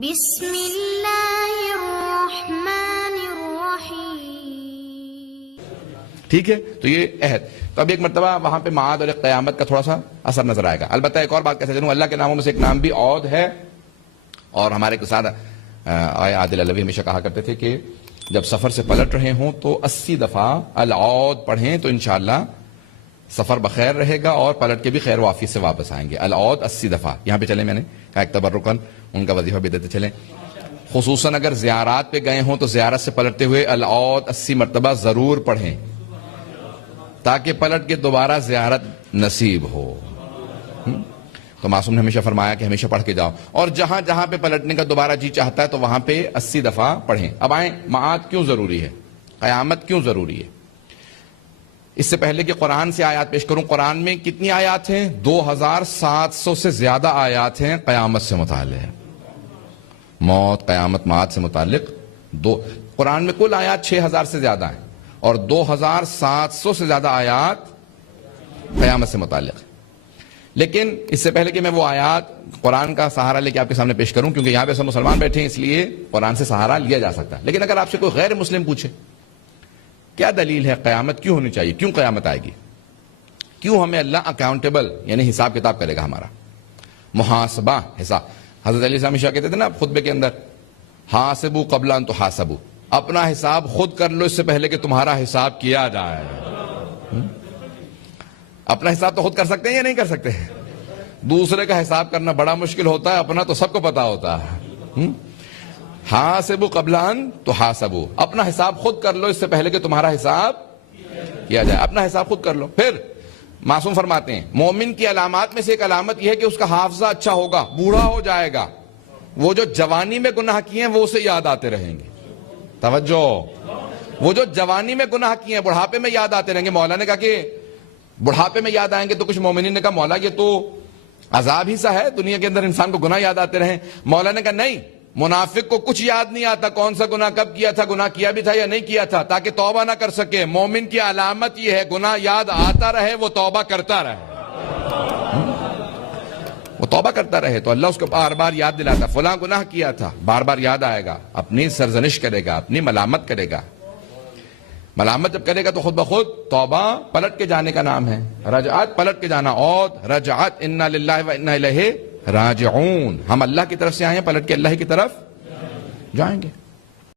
بسم اللہ الرحمن الرحیم. ٹھیک ہے، تو یہ عہد. تو اب ایک مرتبہ وہاں پہ معاد اور ایک قیامت کا تھوڑا سا اثر نظر آئے گا. البتہ ایک اور بات کہتے چلوں، اللہ کے ناموں میں سے ایک نام بھی عود ہے. اور ہمارے کے ساتھ عادل علوی ہمیشہ کہا کرتے تھے کہ جب سفر سے پلٹ رہے ہوں تو 80 دفعہ العود پڑھیں تو انشاءاللہ سفر بخیر رہے گا اور پلٹ کے بھی خیر و عافیت سے واپس آئیں گے. العود 80 دفعہ. یہاں پہ چلیں، میں نے کہا ایک تبرکن ان کا وظیفہ بھی دیتے چلیں. خصوصاً اگر زیارات پہ گئے ہوں تو زیارت سے پلٹتے ہوئے العود 80 مرتبہ ضرور پڑھیں تاکہ پلٹ کے دوبارہ زیارت نصیب ہو. تو معصوم نے ہمیشہ فرمایا کہ ہمیشہ پڑھ کے جاؤ، اور جہاں جہاں پہ پلٹنے کا دوبارہ جی چاہتا ہے تو وہاں پہ 80 دفعہ پڑھیں. اب آئیں، معاد کیوں ضروری ہے، قیامت کیوں ضروری ہے. اس سے پہلے کہ قرآن سے آیات پیش کروں، قرآن میں کتنی آیات ہیں؟ 2700 سے زیادہ آیات ہیں قیامت سے متعلق. موت، قیامت، معاد سے متعلق قرآن میں کل آیات 6000 سے زیادہ ہیں اور 2700 سے زیادہ آیات قیامت سے متعلق. لیکن اس سے پہلے کہ میں وہ آیات قرآن کا سہارا لے کے آپ کے سامنے پیش کروں، کیونکہ یہاں پہ سب مسلمان بیٹھے ہیں اس لیے قرآن سے سہارا لیا جا سکتا ہے. لیکن اگر آپ سے کوئی غیر مسلم پوچھے کیا دلیل ہے، قیامت کیوں ہونی چاہیے، کیوں قیامت آئے گی، کیوں ہمیں اللہ اکاؤنٹیبل یعنی حساب کتاب کرے گا، ہمارا محاسبہ حساب. حضرت علی صاحب ہمیشہ کہتے تھے نا خطبے کے اندر، حاسبو قبل ان تحاسبو، اپنا حساب خود کر لو اس سے پہلے کہ تمہارا حساب کیا جائے. اپنا حساب تو خود کر سکتے ہیں یا نہیں کر سکتے؟ دوسرے کا حساب کرنا بڑا مشکل ہوتا ہے، اپنا تو سب کو پتا ہوتا ہے. حاسبو قبل ان تحاسبو، اپنا حساب خود کر لو اس سے پہلے کہ تمہارا حساب کیا جائے. اپنا حساب خود کر لو. پھر معصوم فرماتے ہیں مومن کی علامات میں سے ایک علامت یہ ہے کہ اس کا حافظہ اچھا ہوگا، بوڑھا ہو جائے گا، وہ جو جوانی میں گناہ کیے ہیں وہ اسے یاد آتے رہیں گے. توجہ، وہ جو جوانی میں گناہ کیے ہیں بڑھاپے میں یاد آتے رہیں گے. مولا نے کہا کہ بڑھاپے میں یاد آئیں گے، تو کچھ مومنین نے کہا مولا یہ تو عذاب ہی سا ہے، دنیا کے اندر انسان کو گناہ یاد آتے رہیں. مولا نے کہا نہیں، منافق کو کچھ یاد نہیں آتا کون سا گناہ کب کیا تھا، گناہ کیا بھی تھا یا نہیں کیا تھا، تاکہ توبہ نہ کر سکے. مومن کی علامت یہ ہے گناہ یاد آتا رہے، وہ توبہ کرتا رہے. وہ توبہ کرتا رہے تو اللہ اس کو بار بار یاد دلاتا، فلاں گناہ کیا تھا، بار بار یاد آئے گا، اپنی سرزنش کرے گا، اپنی ملامت کرے گا. ملامت جب کرے گا تو خود بخود توبہ پلٹ کے جانے کا نام ہے. رجعت، پلٹ کے جانا. عود، رجعت، انا للہ و انا الیہ راجعون، ہم اللہ کی طرف سے آئے ہیں، پلٹ کے اللہ کی طرف جائیں گے.